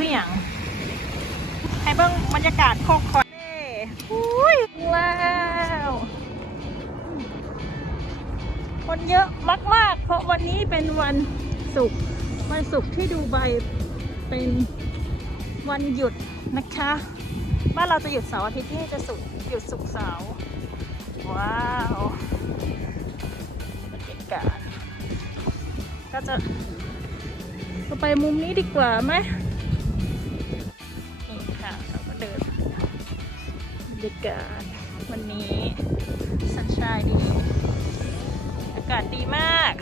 คืออย่างให้เบิ่งบรรยากาศโคกคอยเน่อุ้ยว้าวคนเยอะมาก ๆ เพราะวันนี้เป็นวันศุกร์วันศุกร์ที่ดูไบเป็นวันหยุดนะคะบ้านเราจะหยุดเสาร์อาทิตย์ที่จะสุกร์หยุดศุกร์เสาร์ว้าวบรรยากาศก็จะไปมุมนี้ดีกว่าไหม รรยากาศวันนี้สันชายดี อากาศดีมาก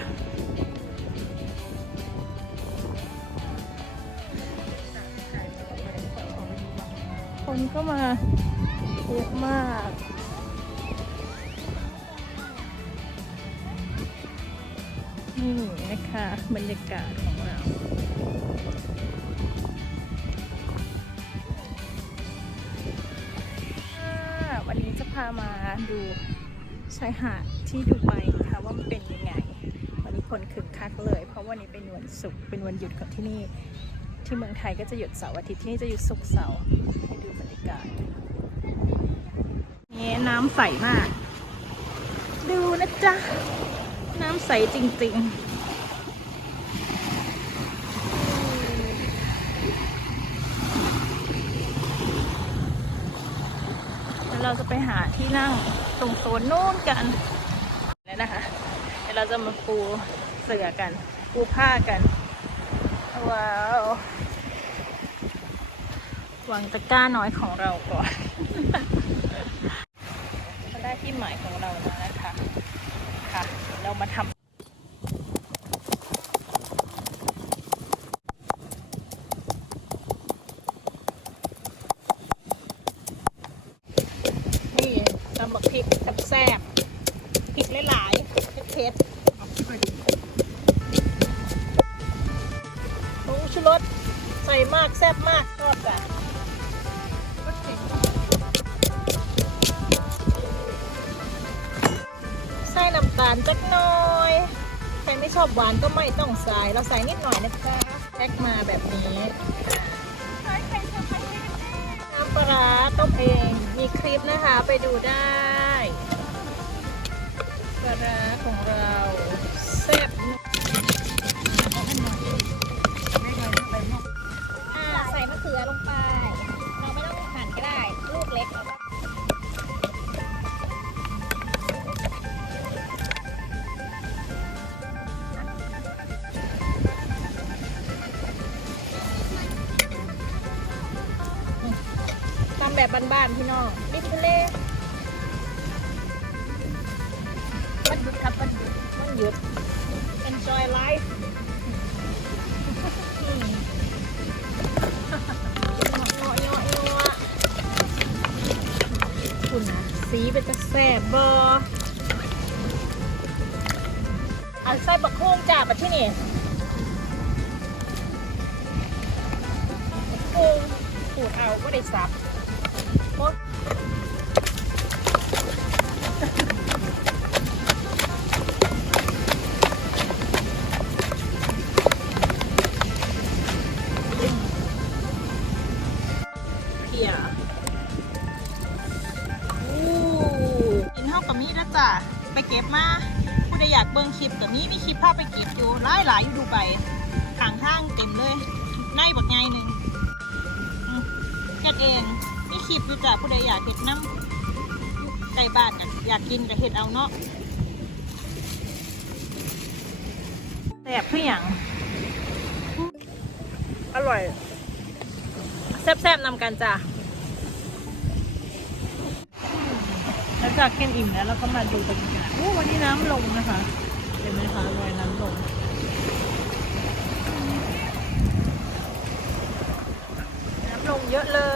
คนก็มาเยอะมากนี่นะคะบรรยากาศของเรา จะพามาดูชายหาดที่ดูไบนะคะว่ามันเป็นยังไง วันนี้คนคึกคักเลย เพราะวันนี้เป็นวันศุกร์เป็นวันหยุดของที่นี่ ที่เมืองไทยก็จะหยุดเสาร์อาทิตย์ที่นี่จะหยุดศุกร์เสาร์ให้ดูบรรยากาศนี่น้ำใสมาก ดูนะจ๊ะ น้ำใสจริง ๆ แล้วเราจะไปหาที่นั่งตรงโซนนู้นกันแล้วนะคะ เดี๋ยวเราจะมาปูเสื่อกัน ปูผ้ากัน ว้าววางตะกร้าน้อยของเราก่อนก็ได้ที่หมายของเราแล้วนะคะ ค่ะ เรามาทำนี่ตำบักพริกแซ่บๆพริกหลายๆ เผ็ดผงชูรสใส่มากแซ่บมากชอบจ้ะใส่น้ำตาลจักน่อยใครไม่ชอบหวานก็ไม่ต้องใส่ เราใส่นิดหน่อยนะจ๊ะแพ็กมาแบบนี้ น้ำปลาร้าต้มเอง มีคลิปนะคะไปดูได้ ร้าของเราแซ่บนะอ่าใส่มะเขือลงไป เราไม่ต้องหั่นก็ได้ ลูกเล็กเราก็ทำแบบบ้านๆพี่น้องริมทะเล สีเป็นจะแสบบออันไส้บักฮุ่งจ้าบัดที่นี่บักฮุ่งขูดเอาก็ได้สับโอ๊ กินเท่ากับมีนะจ๊ะไปเก็บมาผู้ใดอยากเบิ่งคลิปกับมีมีคลิปภาพไปเก็บอยู่หลายหลายๆอยู่ดูไปข้างทางเต็มเลยในบักไงหนึ่งอืมเฮ็ดเองมีคลิปอยู่จ้ะผู้ใดอยากเห็ดน้ำใกล้บ้านน่ะอยากกินก็เห็ดเอาเนาะแซ่บคืออย่างอร่อย แซ่บๆนำกันจ้ะ แล้วจากกินอิ่มแล้วเราก็มาดูบรรยากาศโอ้วันนี้น้ำลงนะคะ เห็นไหมคะรอยน้ำลงน้ำลงเยอะเลย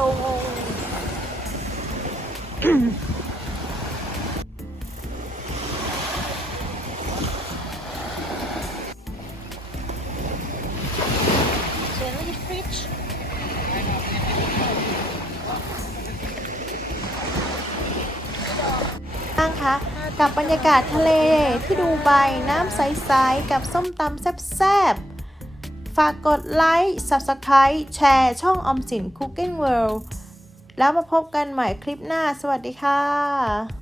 อ่างค่ะกับบรรยากาศทะเลที่ดูไบน้ำใส ๆ กับส้มตำแซ่บๆ ฝากกดไลค์ Subscribe แชร์ ช่องอมสิน Cooking World แล้วมาพบกันใหม่คลิปหน้า สวัสดีค่ะ